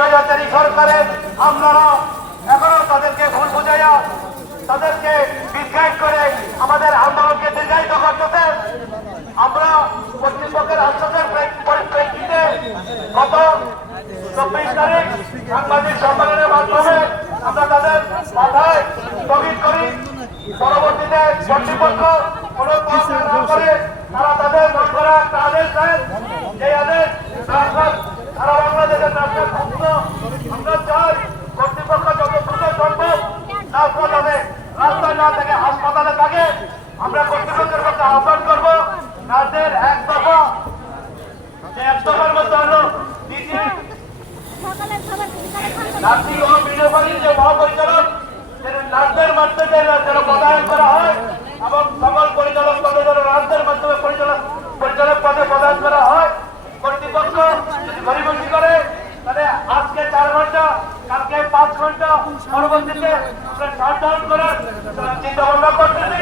স্বৈরাচারী সরকারের আমলারা এখনো তাদেরকে ভুল বুঝাইয়া তাদেরকে বিজ্ঞান করে আমাদের আন্দোলনকে দীর্ঘায়িত করতেছে। আমরা কর্তৃপক্ষের আশ্বাসের পরিপ্রেক্ষিতে গত 24 তারিখ সাংবাদিক সম্মেলনের মাধ্যমে আমরা তাদের মাথায় স্থগিত করি। পরবর্তীতে কর্তৃপক্ষ কোনো না করে তারা তাদের মন করা একটা আদেশ দেন। এই আদেশ সারা বাংলাদেশের রাষ্ট্রের মুক্ত। আমরা চাই কর্তৃপক্ষ যত দ্রুত সম্ভব রাস্তায় না থেকে হাসপাতালে থাকে। আমরা কর্তৃপক্ষের কাছে আহ্বান করবো তাদের এক দফার মধ্যে হলো নার্সিং ও বিনোবাড়ির যে মহাপরিচালক নার্সদের মাধ্যমে যেন পদায়ন করা হয় এবং সকল পরিচালক পদে যেন নার্সদের মাধ্যমে পরিচালক পদে পদায়ন করা হয়। কর্তৃপক্ষ যদি গরিবসী করে তাহলে আজকে 4 ঘন্টা কালকে 5 ঘন্টা পরবর্তীতে শাটডাউন করার চিন্তা ভাবনা করতেছি।